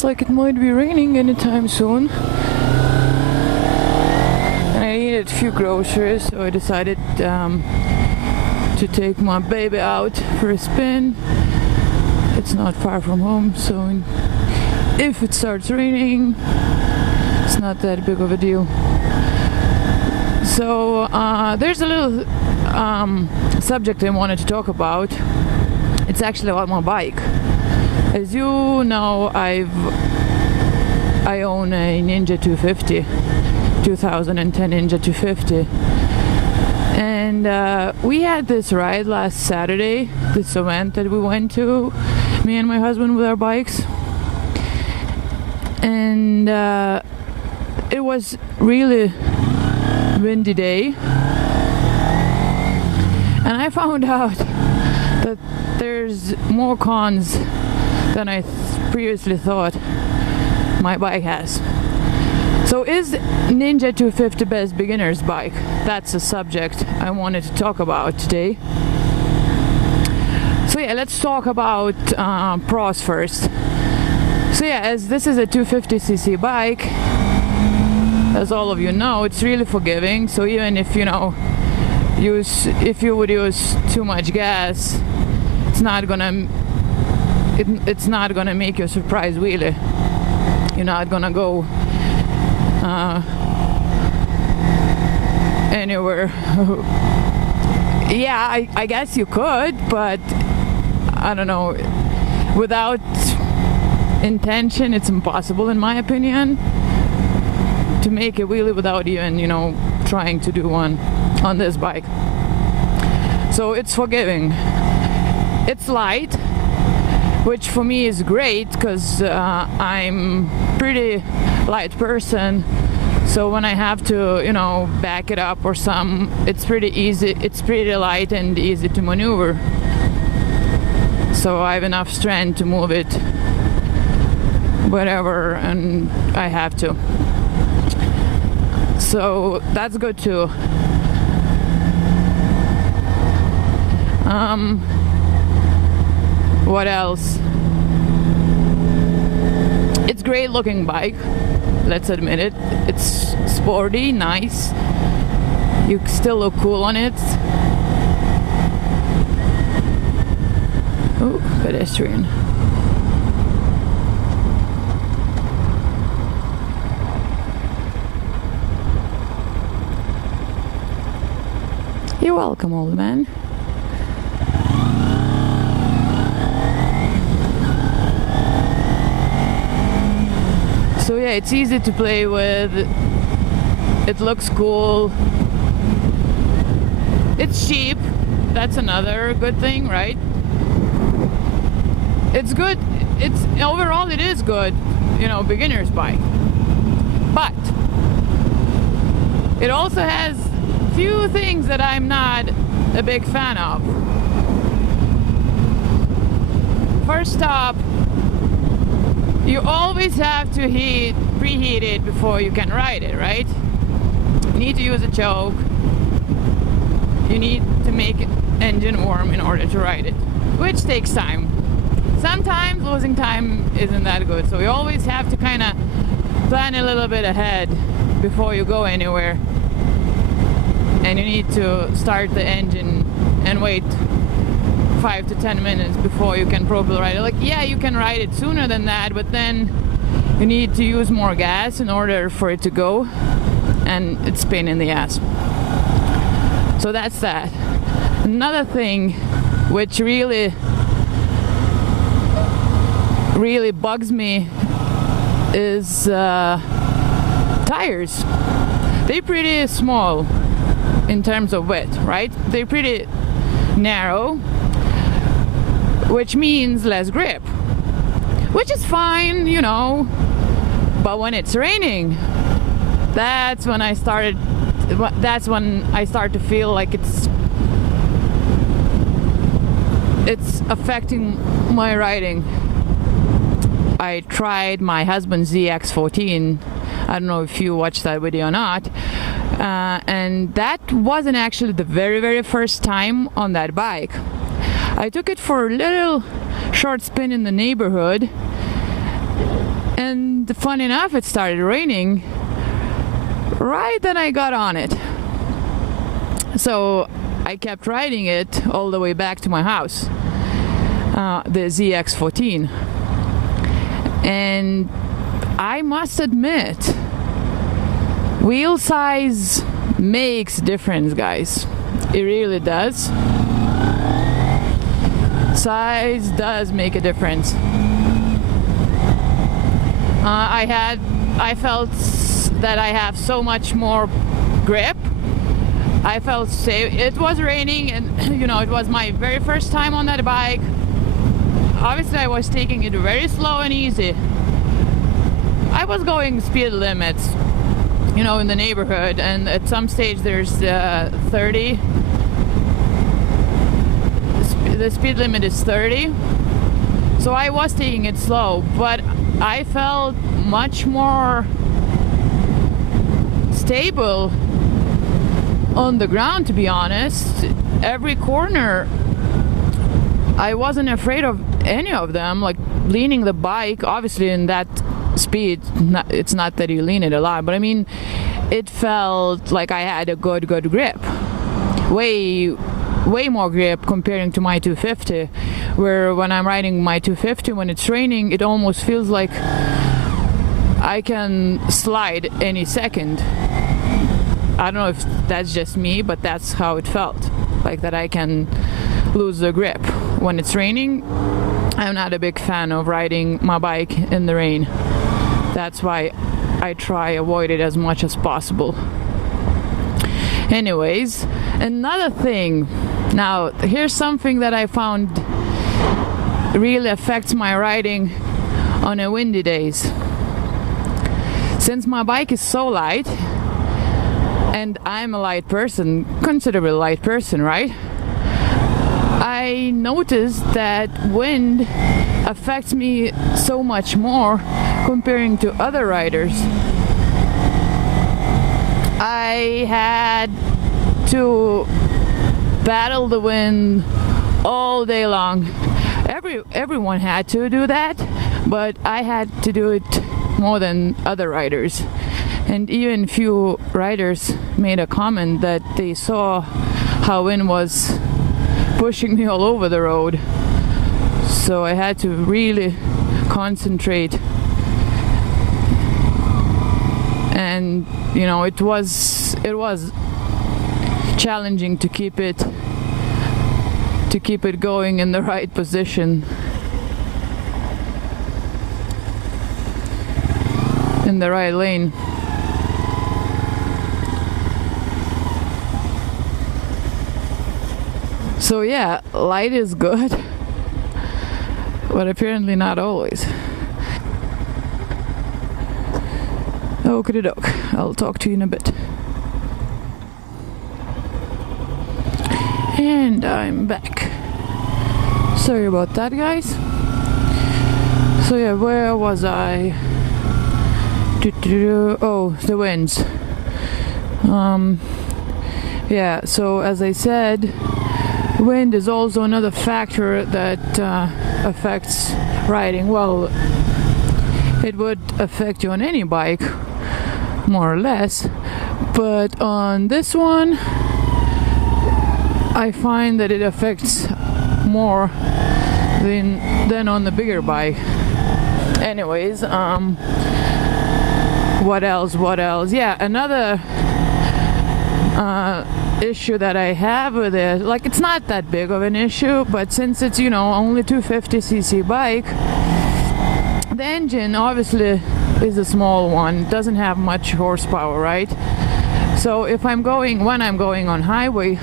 Looks like it might be raining anytime soon. And I needed a few groceries, so I decided to take my baby out for a spin. It's not far from home, so if it starts raining, it's not that big of a deal. So there's a little subject I wanted to talk about. It's actually about my bike. As you know, I own a Ninja 250, 2010 Ninja 250, and we had this ride last Saturday, this event that we went to, me and my husband, with our bikes, and it was really windy day, and I found out that there's more cons than I previously thought my bike has. So is Ninja 250 best beginner's bike? That's a subject I wanted to talk about today. So yeah, let's talk about pros first. So yeah, as this is a 250cc bike, as all of you know, it's really forgiving. So even if if you would use too much gas, it's not gonna make you a surprise wheelie. You're not gonna go anywhere. Yeah, I guess you could, but I don't know. Without intention, it's impossible, in my opinion, to make a wheelie without even, trying to do one on this bike. So it's forgiving. It's light, which for me is great because I'm pretty light person. So when I have to, back it up or it's pretty easy. It's pretty light and easy to maneuver. So I have enough strength to move it wherever and I have to. So that's good too. What else? It's great looking bike, let's admit it. It's sporty, nice. You still look cool on it. Oh, pedestrian. You're welcome, old man. So yeah, it's easy to play with. It looks cool. It's cheap. That's another good thing, right? It's good. Overall it is good, beginner's bike. But it also has few things that I'm not a big fan of. First up, you always have to preheat it before you can ride it, right? You need to use a choke. You need to make engine warm in order to ride it, which takes time. Sometimes losing time isn't that good, so you always have to kind of plan a little bit ahead before you go anywhere. And you need to start the engine and wait 5 to 10 minutes before you can properly ride it. Yeah, you can ride it sooner than that, but then you need to use more gas in order for it to go, and it's a pain in the ass. So that's that. Another thing which really bugs me is tires. They're pretty small in terms of width, right? They're pretty narrow, which means less grip, which is fine, but when it's raining, that's when I start to feel like it's affecting my riding. I tried my husband's ZX14. I don't know if you watched that video or not. And that wasn't actually the very, very first time on that bike. I took it for a little short spin in the neighborhood, And fun enough, it started raining right then I got on it. So I kept riding it all the way back to my house, the ZX14. And I must admit, wheel size makes a difference, guys. It really does. Size does make a difference. I felt that I have so much more grip. I felt safe. It was raining, and you know, it was my very first time on that bike. Obviously I was taking it very slow and easy. I was going speed limits, you know, in the neighborhood, and at some stage there's 30. The speed limit is 30. So I was taking it slow, but I felt much more stable on the ground, to be honest. Every corner I wasn't afraid of any of them, like leaning the bike. Obviously in that speed, it's not that you lean it a lot, but I mean, it felt like I had a good grip, way more grip comparing to my 250, where when I'm riding my 250 when it's raining, it almost feels like I can slide any second. I don't know if that's just me, but that's how it felt, like that I can lose the grip. When it's raining, I'm not a big fan of riding my bike in the rain. That's why I try avoid it as much as possible. Anyways, another thing. Now, here's something that I found really affects my riding on a windy days. Since my bike is so light, and I'm a light person, considerably light person, right? I noticed that wind affects me so much more comparing to other riders. I had to battle the wind all day long. Everyone had to do that, but I had to do it more than other riders. And even few riders made a comment that they saw how wind was pushing me all over the road. So I had to really concentrate. And you know, it was challenging to keep it going in the right position, in the right lane. So yeah, light is good, but apparently not always. Okie doke, I'll talk to you in a bit. And I'm back. Sorry about that, guys. So yeah, where was I? Oh, the winds. Yeah, so as I said, wind is also another factor that affects riding. Well, it would affect you on any bike, more or less, but on this one I find that it affects more than on the bigger bike. Anyways, what else? Yeah, another issue that I have with it, like, it's not that big of an issue, but since it's, you know, only 250cc bike, the engine obviously is a small one, doesn't have much horsepower, right? So when I'm going on highway,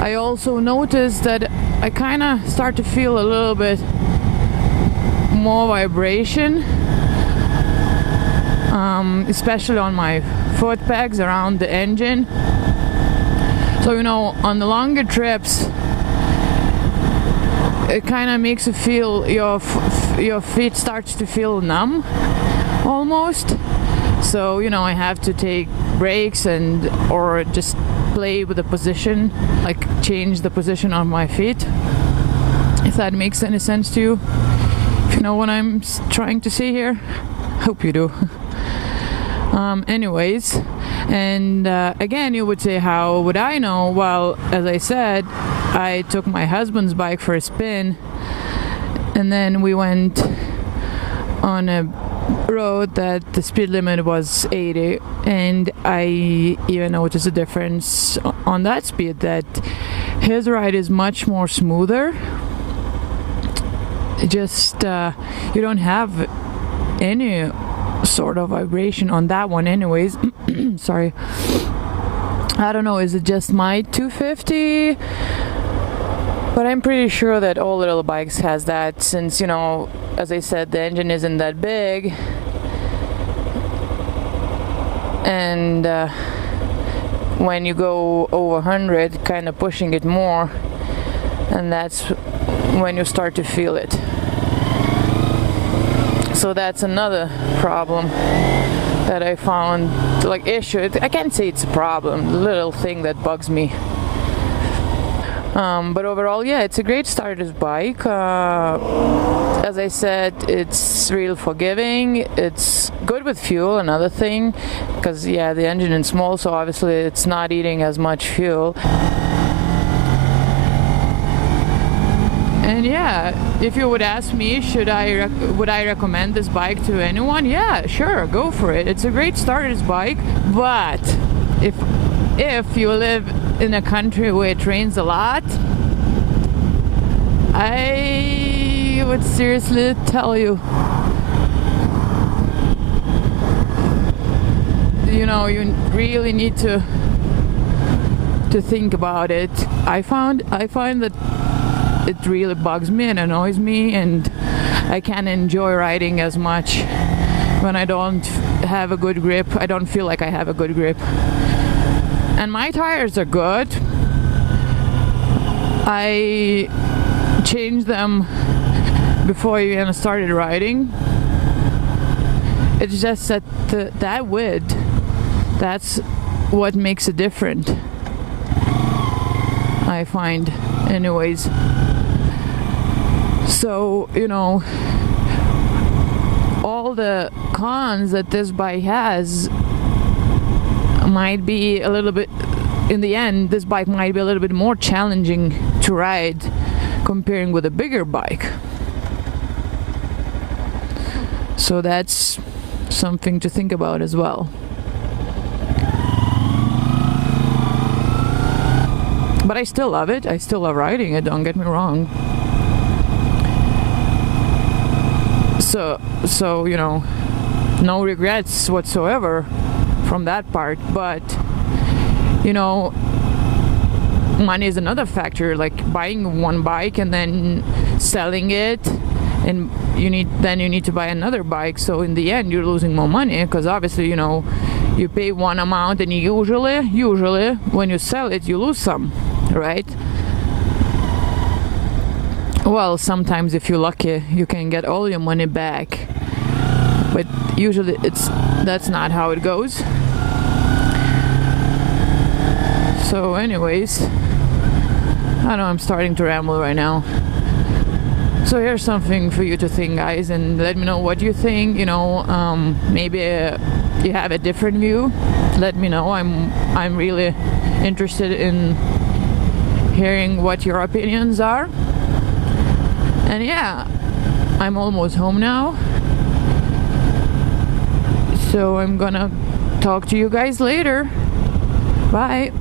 I also notice that I kind of start to feel a little bit more vibration, especially on my foot pegs around the engine. So, you know, on the longer trips, it kind of makes you feel, your feet starts to feel numb almost. So, you know, I have to take breaks or just play with the position, like change the position of my feet, if that makes any sense to you. If you know what I'm trying to say here, hope you do. Anyways, and again, you would say, how would I know? Well, as I said, I took my husband's bike for a spin, and then we went on a road that the speed limit was 80, and I even noticed a difference on that speed, that his ride is much more smoother. Just you don't have any sort of vibration on that one anyways. Sorry, I don't know, is it just my 250? But I'm pretty sure that all little bikes has that, since, you know, as I said, the engine isn't that big, and when you go over 100, kind of pushing it more, and that's when you start to feel it. So that's another problem that I found, like, issue. I can't say it's a problem, a little thing that bugs me. But overall, yeah, it's a great starter's bike. As I said, it's real forgiving. It's good with fuel, another thing, because yeah, the engine is small, so obviously it's not eating as much fuel. And yeah, if you would ask me, would I recommend this bike to anyone? Yeah, sure, go for it. It's a great starter's bike, but if you live in a country where it rains a lot, I would seriously tell you, you know, you really need to think about it. I find that it really bugs me and annoys me, and I can't enjoy riding as much when I don't have a good grip. I don't feel like I have a good grip. And my tires are good. I changed them before I even started riding. It's just that that width, that's what makes it different, I find, anyways. So, you know, all the cons that this bike has might be a little bit, in the end, this bike might be a little bit more challenging to ride comparing with a bigger bike. So that's something to think about as well. But I still love it. I still love riding it, don't get me wrong. So you know, no regrets whatsoever from that part. But you know, money is another factor, like buying one bike and then selling it, and you need to buy another bike. So in the end, you're losing more money, because obviously, you know, you pay one amount and usually when you sell it, you lose some, right? Well, sometimes if you're lucky, you can get all your money back, but usually that's not how it goes. So anyways, I know I'm starting to ramble right now. So here's something for you to think, guys, and let me know what you think. You know, maybe you have a different view. Let me know. I'm really interested in hearing what your opinions are. And yeah, I'm almost home now, so I'm gonna talk to you guys later. Bye.